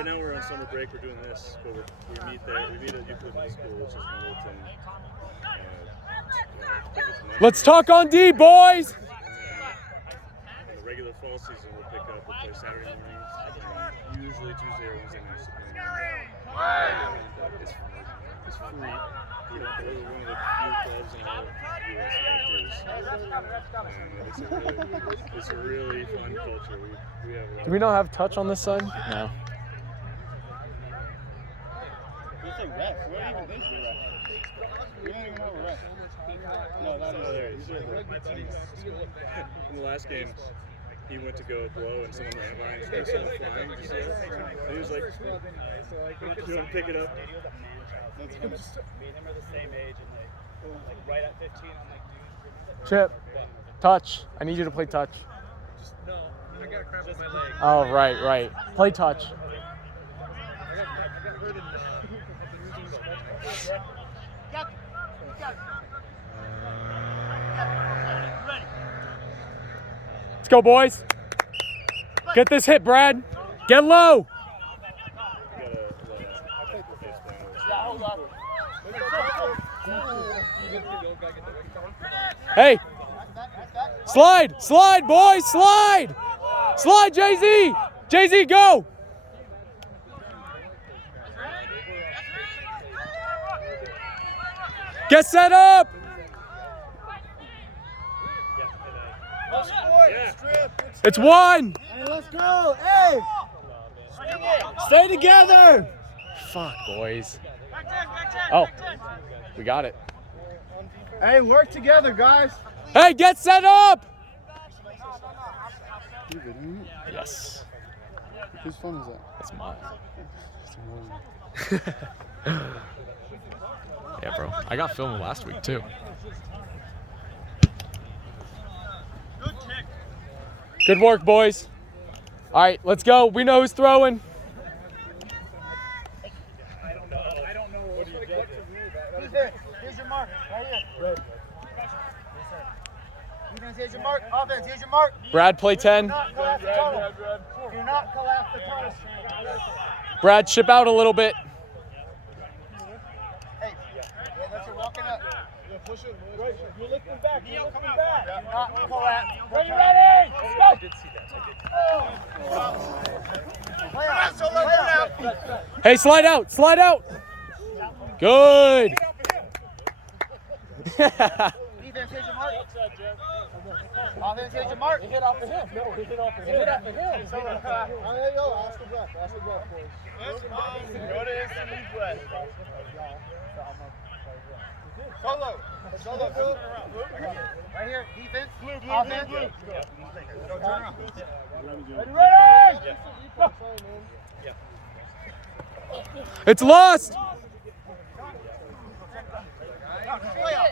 Right now we're on summer break. We're doing this, but we meet there. We meet at Euclid Middle School, which is in Littleton. Let's talk on D, boys. In the regular fall season, we'll pick up. We'll play Saturday mornings, and usually Tuesday or Wednesday nights. It's free. We're one of the few clubs in all of the U.S. that it's a really fun culture. We have a lot. Do we not have touch on this side? No. It's like ref. What even is the ref? We don't even know the ref. No, that is there. In the last game, he went to go blow and someone ran by and he saw him flying. Did you see that? And he was like, you want to pick it up? That's good. Me and him are the same age and like right at 15, I'm like, dude. Chip, touch. I need you to play touch. No, I got crap on my leg. Oh, right. Play touch. I got hurt in Let's go, boys. Get this hit, Brad. Get low. Hey. Slide, boys, slide. Slide, Jay-Z. Jay-Z, go. Get set up. It's one. Hey, let's go. Hey. Stay together. Fuck, boys. Oh, we got it. Hey, work together, guys. Hey, get set up. Yes. Whose phone is that? That's mine. Yeah, bro. I got filmed last week, too. Good work, boys. All right, let's go. We know who's throwing. I don't know. What do you get? Who's there? Here's your mark. Right here. Red. Defense, here's your mark. Offense, here's your mark. Brad, play 10. Do not collapse the tunnel. Do not collapse the tunnel. Brad, ship out a little bit. Hey, that's your walking up. Push it. Right. You lift them back. You lift them back. Do not collapse. Ready? Let's go. I did see that. Play out. Hey, slide out. Good. Defense, here's your mark. Offense, here's your mark. He hit off of him. No, he hit off of him. There you go. Ask the ref, boys. Go to instant West. Solo, Phil. Right here, defense. Offense. Go turn around. Ready? It's lost.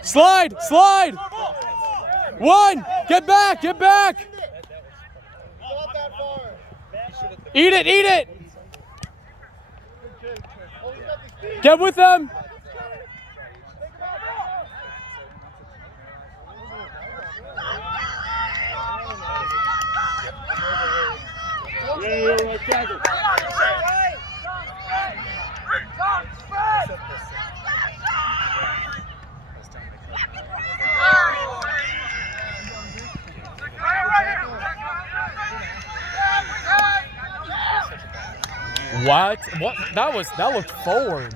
Slide. One. Get back. Eat it. Get with them. What? That looked forward.